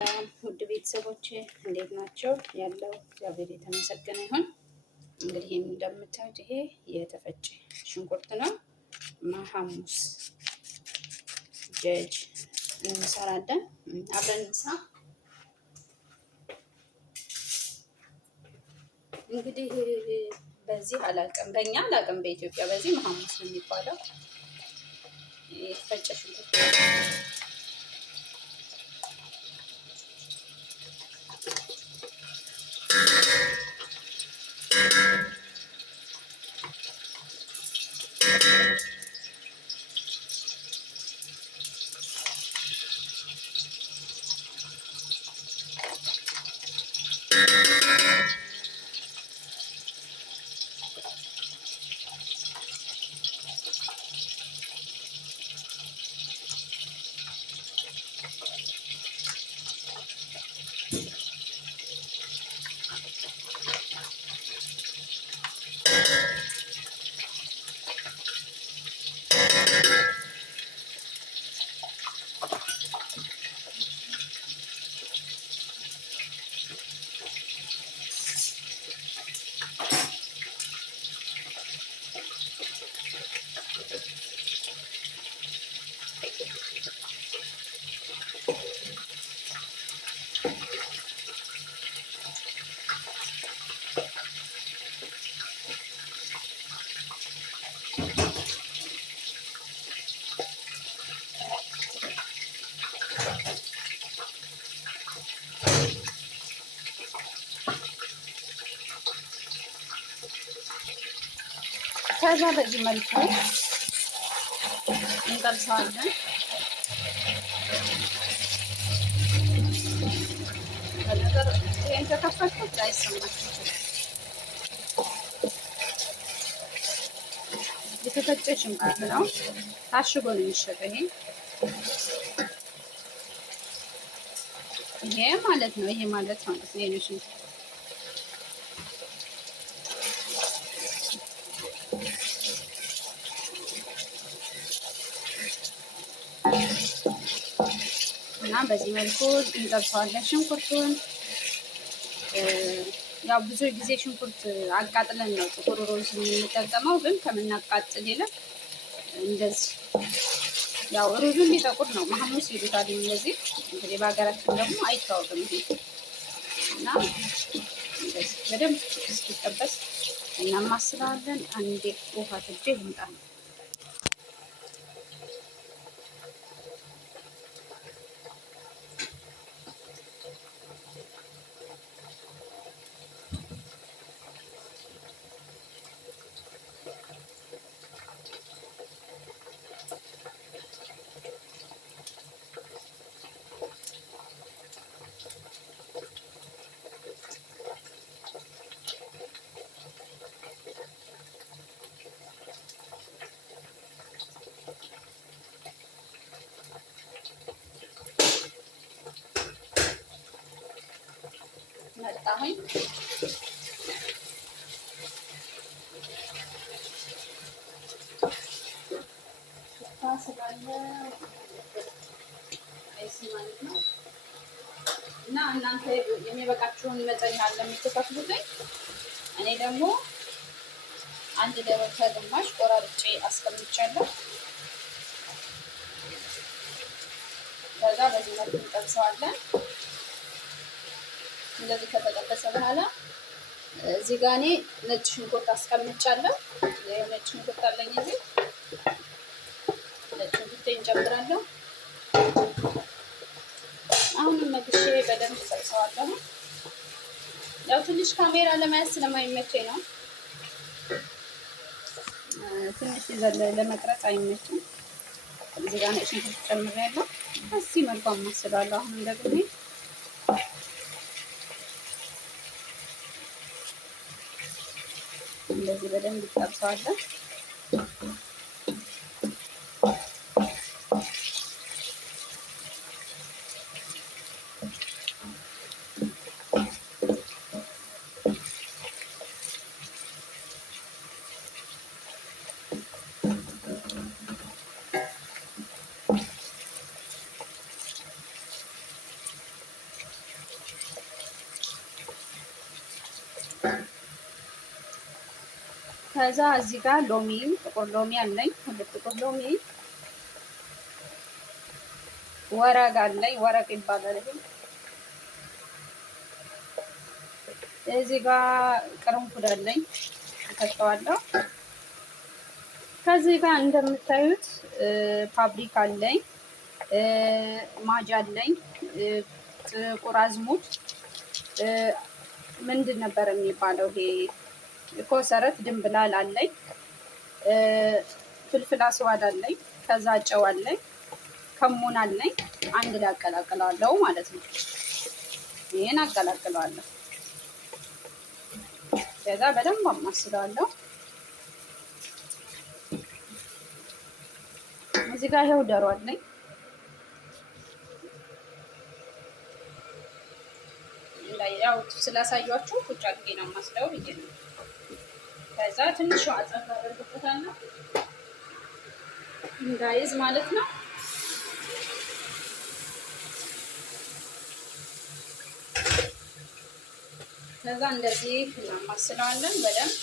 ውድ ቤተሰቦቼ እንዴት ናቸው? ያለው እግዚአብሔር የተመሰገነ ይሁን። እንግዲህ እንደምታዩት ይሄ የተፈጨ ሽንኩርት ነው። ሐሙስ ጀጅ እንሰራለን። አብረን እንስራ። እንግዲህ በዚህ አላውቅም፣ በእኛ አላውቅም፣ በኢትዮጵያ በዚህ ሐሙስ ነው የሚባለው። የተፈጨ ሽንኩርት ከዛ በዚህ መልኩ እንጠብሰዋለን። ነገር ይሄን ተከፈትኩት አይሰማችም። የተፈጨ ሽንኩርት ነው፣ ታሽጎ ነው የሚሸጠው። ይሄ ማለት ነው። ይሄ ማለት ነው ይሄ ሽንኩርት እና በዚህ መልኩ እንጠብሰዋለን ሽንኩርቱን። ያው ብዙ ጊዜ ሽንኩርት አቃጥለን ነው ጥቁር ሩዝ የምንጠቀመው፣ ግን ከምናቃጥል ይልቅ እንደዚህ ያው ሩዙን ሊጠቁር ነው ሐሙስ ይሉታል። እንደዚህ እንግዲህ በሀገራችን ደግሞ አይታወቅም ይሄ እና እንደዚህ በደንብ እስኪጠበስ እናማስለዋለን። አንዴ ውሃ ትጄ ይምጣል። መጣሁኝ ስላለ አይሲ ማለት ነው። እና እናንተ የሚበቃችሁን መጠን ያለ የምትከፍሉትኝ፣ እኔ ደግሞ አንድ ለወተ ግማሽ ቆራርጬ አስቀምጫለሁ። ከዛ በዚህ መልኩ እንጠብሰዋለን። እንደዚህ ከተጠበሰ በኋላ እዚህ ጋር እኔ ነጭ ሽንኩርት አስቀምጫለሁ። ነጭ ሽንኩርት አለኝ እዚህ። ነጭ ሽንኩርት እንጨምራለሁ። አሁንም መልሼ በደንብ ጠብሰዋለሁ። ያው ትንሽ ካሜራ ለመያዝ ስለማይመቸኝ ነው። ትንሽ ለመቅረጽ አይመችም። እዚህ ጋር ነጭ ሽንኩርት ጨምሬያለሁ። በዚህ መልኩ አማስላለሁ። አሁንም ደግሞ እንደዚህ በደንብ ይጠብሰዋለን። ከዛ እዚህ ጋር ሎሚ ጥቁር ሎሚ አለኝ፣ ሁለት ጥቁር ሎሚ፣ ወረቅ አለኝ፣ ወረቅ ይባላል ይሄ። እዚህ ጋር ቅርንፉድ አለኝ እከተዋለሁ። ከዚህ ጋር እንደምታዩት ፓፕሪካ አለኝ፣ ማጅ አለኝ፣ ጥቁር አዝሙድ ምንድን ነበር የሚባለው ይሄ ኮሰረት ድንብላል አለኝ፣ ፍልፍል አስዋድ አለኝ፣ ከዛ ጨው አለኝ፣ ከሙን አለኝ። አንድ ላይ አቀላቅለዋለሁ ማለት ነው። ይሄን አቀላቅለዋለሁ። ከዛ በደንብ አማስለዋለሁ። እዚህ ጋር ይሄው ዶሮ አለኝ። ያው ስላሳያችሁ ቁጭ አድርጌ ነው የማስለው ብዬ ነው። ከዛ ትንሽ አጠፋ አደርግበታለሁ እንዳይዝ ማለት ነው። ከዛ እንደዚህ እናማስለዋለን በደንብ።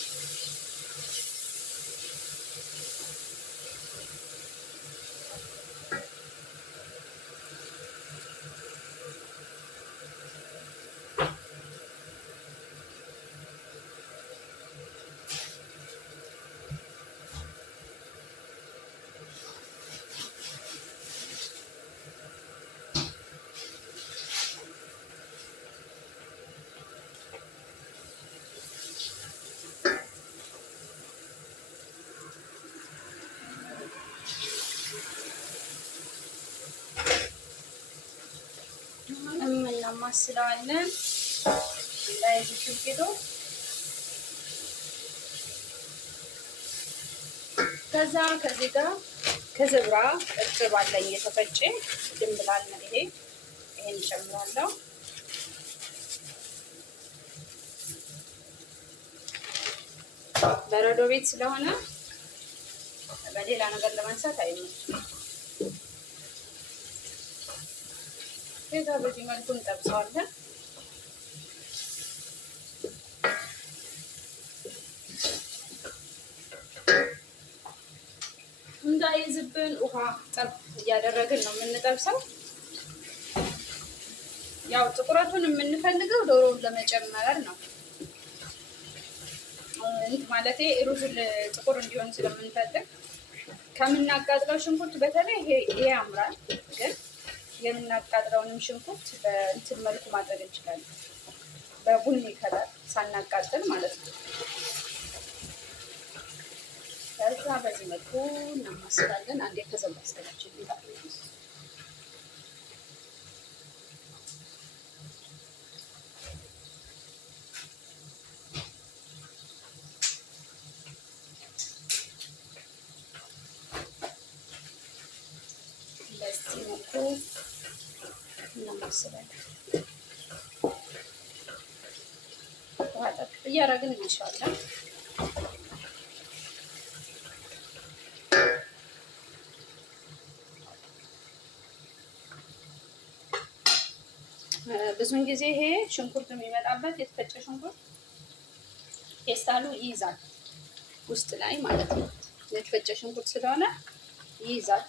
እናማስለዋለን እንዳይዝብን ኪሎ። ከዛ ከዚህ ጋር ከዝብራ እርጥብ አለኝ የተፈጨ ድንብላል ነው ይሄ። ይሄን እጨምራለሁ። በረዶ ቤት ስለሆነ በሌላ ነገር ለማንሳት አይመችም። ከዛ በዚህ መልኩ እንጠብሰዋለን። እንዳይዝብን ውሃ ጠብ እያደረግን ነው የምንጠብሰው። ያው ጥቁረቱን የምንፈልገው ዶሮውን ለመጨመር ነው። ማለቴ ሩዙን ጥቁር እንዲሆን ስለምንፈልግ ከምናቃጥለው ሽንኩርት በተለይ ይሄ ያምራል። ግን የምናቃጥለውንም ሽንኩርት በእንትን መልኩ ማድረግ እንችላለን፣ በቡኒ ከለር ሳናቃጥል ማለት ነው። ከዛ በዚህ መልኩ እናማስላለን። አንዴ ከዘባ አስተካክል በዚህ መልኩ እናማስላለን። ውሃ ጠብ እያደረግን እንሻለን። ብዙውን ጊዜ ይሄ ሽንኩርት የሚመጣበት የተፈጨ ሽንኩርት ፌስታሉ ይይዛል ውስጥ ላይ ማለት ነው። የተፈጨ ሽንኩርት ስለሆነ ይይዛል።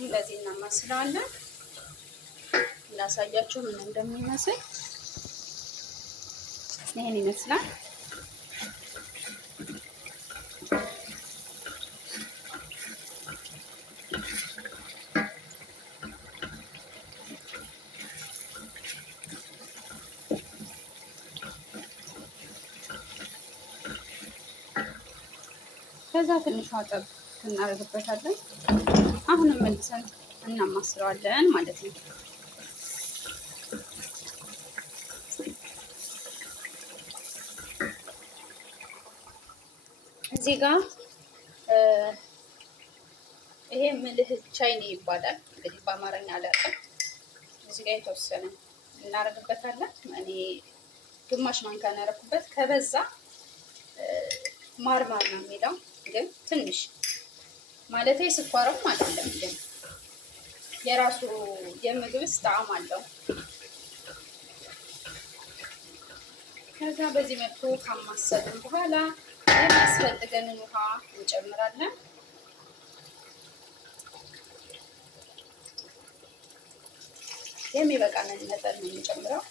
እንደዚህ እናማስለዋለን። ላሳያችሁ ምን እንደሚመስል። ይሄን ይመስላል። ከዛ ትንሽ ጠብ እናደርግበታለን። አሁንም መልሰን እናማስለዋለን ማለት ነው። እዚህ ጋር ይሄ ምልህ ቻይኒ ይባላል እንግዲህ በአማርኛ አላውቅም። እዚህ ጋር የተወሰነ እናደርግበታለን። እኔ ግማሽ ማንኪያ ነው ያደረኩበት። ከበዛ ማርማር ነው የሚለው፣ ግን ትንሽ ማለት ስኳርም አይደለም፣ ግን የራሱ የምግብስ ጣዕም አለው። ከዛ በዚህ መልኩ ካማሰልን በኋላ የሚያስፈልገንን ውሃ እንጨምራለን። የሚበቃንን መጠን ነው የምንጨምረው።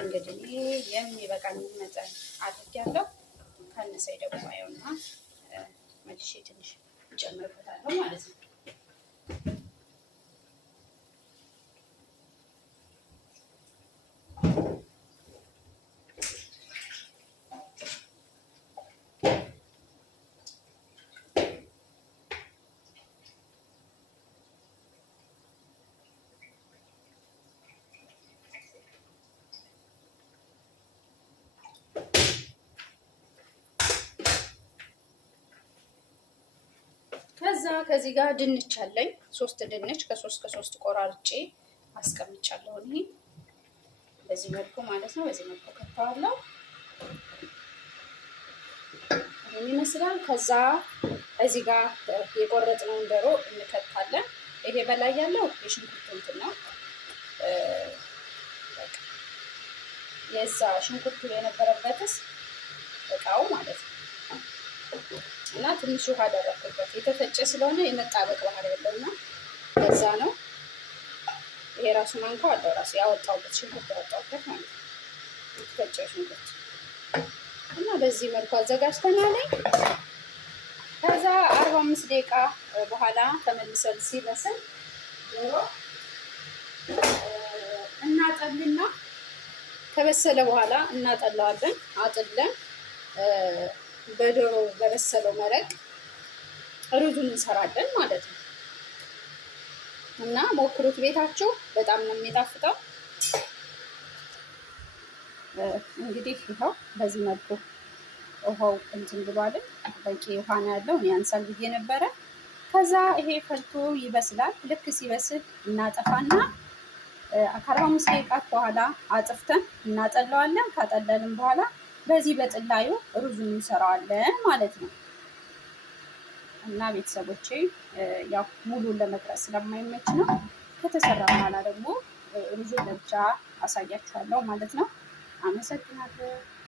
እንግዲህ የሚበቃንን መጠን አድርጊያለሁ። ካነሰኝ ደግሞ አየውና መልሼ ትንሽ እጨምርበታለሁ ማለት ነው። ከዚህ ጋር ድንች አለኝ። 3 ድንች ከሶስት ቆራርጬ አስቀምጫለሁ። እኔ በዚህ መልኩ ማለት ነው። በዚህ መልኩ ከተዋለሁ። ይሄን ይመስላል። ከዛ እዚህ ጋር የቆረጥነውን ዶሮ እንከታለን። ይሄ በላይ ያለው የሽንኩርት እንትን ነው። የዛ ሽንኩርቱ የነበረበትስ እቃው ማለት ነው። እና ትንሽ ውሃ አደረኩበት። የተፈጨ ስለሆነ የመጣበቅ ባህሪ ያለውና ለዛ ነው። ይሄ ራሱ ማንካው አለው ራሱ ያወጣውበት ሽንኩርት ያወጣውበት ማለት ነው። የተፈጨ ሽንኩርት እና በዚህ መልኩ አዘጋጅተናል። ከዛ 45 ደቂቃ በኋላ ተመልሰን ሲበስል ዶሮ እናጠልና ከበሰለ በኋላ እናጠላዋለን። አጥለን በዶሮ በበሰለው መረቅ ሩዙን እንሰራለን ማለት ነው። እና ሞክሩት ቤታችሁ፣ በጣም ነው የሚጣፍጠው። እንግዲህ ይኸው በዚህ መልኩ ውሃው እንትን ብሏል። በቂ ውሃ ነው ያለው። እኔ ያንሳል ብዬ ነበረ። ከዛ ይሄ ፈልቶ ይበስላል። ልክ ሲበስል እናጠፋና ከ45 ደቂቃ በኋላ አጥፍተን እናጠለዋለን። ካጠለልን በኋላ በዚህ በጥላዩ ሩዙን እንሰራዋለን ማለት ነው። እና ቤተሰቦቼ ያው ሙሉን ለመቅረጽ ስለማይመች ነው። ከተሰራ በኋላ ደግሞ ሩዙን ለብቻ አሳያችኋለሁ ማለት ነው። አመሰግናለሁ።